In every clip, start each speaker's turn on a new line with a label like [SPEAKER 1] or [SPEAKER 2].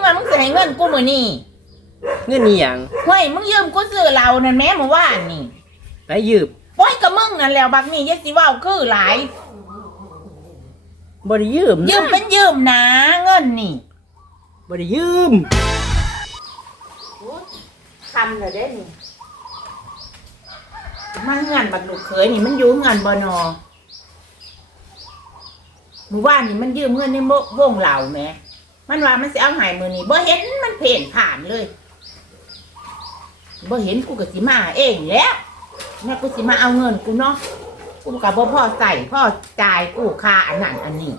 [SPEAKER 1] ว่ามึงสิให้เงินกูมื้อนี้
[SPEAKER 2] เงินนี่หยัง
[SPEAKER 1] เฮ้ยมึงยืมกูซื้อเหล้านั่นแหมเมื่อวานนี่
[SPEAKER 2] ไปยืม
[SPEAKER 1] โอ้ยก็มึงนั่นแหล้วบักนี่อย่าสิเว้าคือหลาย
[SPEAKER 2] บ่ได้ยืม
[SPEAKER 1] ยืมเป็นยืมนะเงินนี่
[SPEAKER 2] บ่ได้ยืม
[SPEAKER 1] คำเลยเด้นี่มาเงินบักลูกเขยนี่มันอยู่เงินบ่นอเมื่อวานนี่มันยืมเงินในวงเหล้าแหมมันว่ามันสิเอาให้มื้อนี้บ่เห็นมันเพ่นผ่านเลยบ่เห็นกูก็สิมาเองแหล้วแม่กูสิมาเอาเงินกูเนาะกูก็บ่พอใส่พอจ่ายกูค่าอันนั้นอันนี้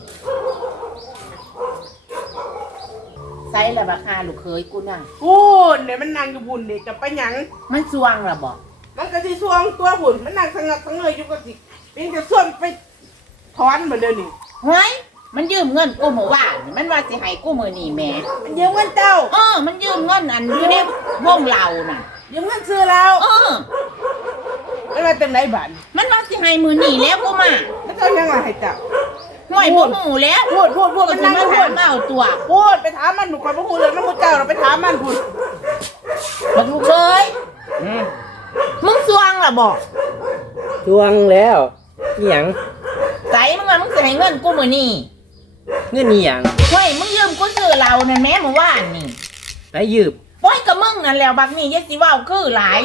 [SPEAKER 1] ใส่ละบักฮาลูกเขยกูนั่ง
[SPEAKER 3] พูนเนี่ยมันนั่งอยู่บุญเด็กจะไปหยัง
[SPEAKER 1] มันสวงล่ะบ่
[SPEAKER 3] มันก็สิช่วงตัวบุญมันนั่งสงัดสงเงยอยู่ก็สิเป็นจะส่วนไปถอนเหมือนเดิมนี่
[SPEAKER 1] เฮ้ยมันยืมเงินกูเมื่อวานมันว่าสิให้กูมื้อนี้แม่
[SPEAKER 3] มันยืมเงินเจ้า
[SPEAKER 1] มันยืมเงินอันอยู่ในวงเหล้าน่ะ
[SPEAKER 3] ยืมเงินซื้อแล้วมันมาเต็มไหนบ้าน
[SPEAKER 1] มันว่าสิให้มื้อนี้แล้วกูมา
[SPEAKER 3] แล้วเจ้ายังไงให้เจ้า
[SPEAKER 1] ห่วยบ่ฮู้แล้ว
[SPEAKER 3] พูด
[SPEAKER 1] มันนั่งถามเอาตัว
[SPEAKER 3] พูดไปถามมันหนูความบ่ฮู้เรื่องน้ำมูเจ้าเราไปถามมันพูด
[SPEAKER 1] บักลูกเอ้ยมึงสวงล่ะบ่
[SPEAKER 2] ทวงแล้วอีหยัง
[SPEAKER 1] ไสมึงว่ามึงสิให้เงินกูมื้อนี้
[SPEAKER 2] เงินนี่หยัง
[SPEAKER 1] เฮ้ยมึงยืมกูซื้อเหล้านั่นแหมเมื่อวานนี่
[SPEAKER 2] ไปยืม
[SPEAKER 1] โอ้ยก็มึงนั่นแหล้วบักนี่อย่าสิเว้าคือหลาย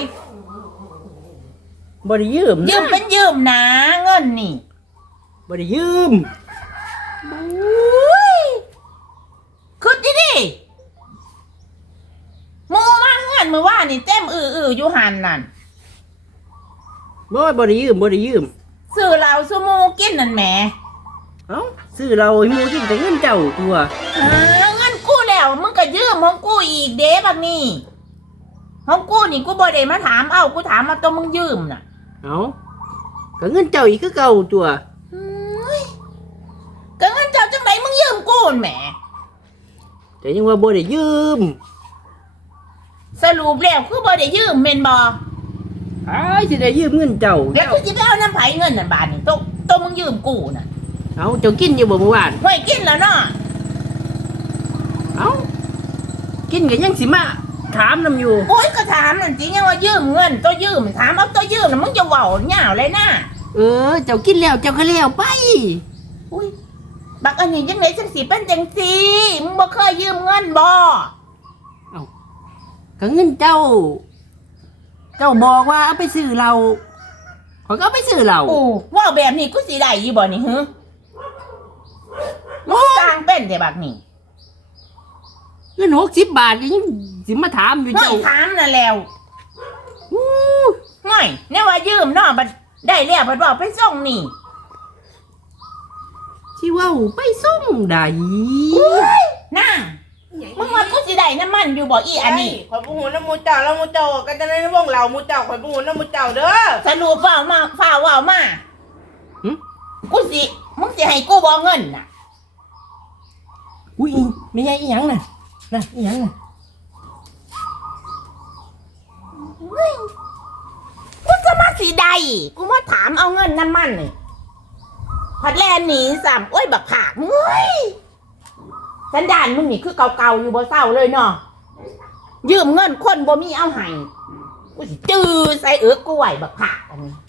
[SPEAKER 2] บ่ได้ยืม
[SPEAKER 1] ยืมเป็นยืมนะเงินนี่
[SPEAKER 2] บ่ได้ยืม
[SPEAKER 1] คือดิหมู่มาเงินเมื่อวานนี่เต็มอยู่หันนั่น
[SPEAKER 2] บ่ได้ยืมบ่ได้ยืม
[SPEAKER 1] ซื้อเหล้าซื้อหมู่กินนั่นแหม
[SPEAKER 2] เอ้าซื้อเราให้หมู่กินแต่เงินเจ้าตัว
[SPEAKER 1] เงินกูแล้วมึงก็ยืมของกูอีกเด้บักนี่ของกูนี่กูบ่ได้มาถามกูถามมาตัวมึงยืมน่ะ
[SPEAKER 2] เอ้าก็เงินเจ้าอีกคือเก่าตัว
[SPEAKER 1] ก็เงินเจ้าจังไดมึงยืมกูแหม
[SPEAKER 2] แต่ยังว่าบ่ได้ยืม
[SPEAKER 1] สรุปแล้วคือบ่ได้ยืมแม่นบ่
[SPEAKER 2] สิได้ยืมเงินเจ้า
[SPEAKER 1] แล้วกูสิไปเอาน้ำไผเงินนั่นบาทนี่ตัวมึงยืมกูน่ะ
[SPEAKER 2] เอ้าเจ้ากินอยู่บ่เมื่อวาน
[SPEAKER 1] ห้วยกินแล้วเนาะ
[SPEAKER 2] เอ้ากินก็ยังสิมาถามนำอยู่
[SPEAKER 1] โอ้ยก็ถามนั่นสิยังว่ายืมเงินตัวยืมถามเอาตัวยืมน่ะมึงจะเว้าหยาวเลยนะ
[SPEAKER 2] เจ้ากินแล้วเจ้าก็แล้วไป
[SPEAKER 1] อุ้ยบักอันนี้จังได๋จังสิเป็นจังซี่มึงบ่เคยยืมเงินบ่
[SPEAKER 2] เอ้าก็เงินเจ้าบอกว่าเอาไปซื้อเราขอยก็เอาไปซื้อเรา
[SPEAKER 1] โอ้ว่าแบบนี้กูสิได้อยู่บ่นี่ฮึมึงสร้างเป็นแต่บักนี่
[SPEAKER 2] เงิน60 บาทยังสิมาถามอยู่เจ้า
[SPEAKER 1] ถามน่ะแล้วง่อยแน่ว่ายืมเนาะบัดได้แล้วบัดบอกไปส่งนี่
[SPEAKER 2] สิเว้าไปส่งได้
[SPEAKER 1] น่ามึงว่ากูสิได้น้ำมันอยู่บ่อีอันนี้
[SPEAKER 3] ข่อยบ่ฮู้น้ำมูเจ้าแล้วมูเจ้าก็จะได้วงเหล้ามูเจ้าข่อยบ่ฮู้น้ำมูเจ้าเด้อ
[SPEAKER 1] สรุปเว้ามากูสิมึงสิให้กูบ่เงินน่ะ
[SPEAKER 2] อุ้ยมีไงอีหยังน่ะอีหยังน่ะ
[SPEAKER 1] กูจะมาสิได้กูมาถามเอาเงินน้ำมันนี่พัดแลนหนีซ้ำโอ้ยบักผากเฮ้ยสันดานมึงนี่คือเก่าๆอยู่บ่เศร้าเลยเนาะยืมเงินคนบ่มีเอาให้กูสิจื้อใส่กูไหวบักผากอันนี้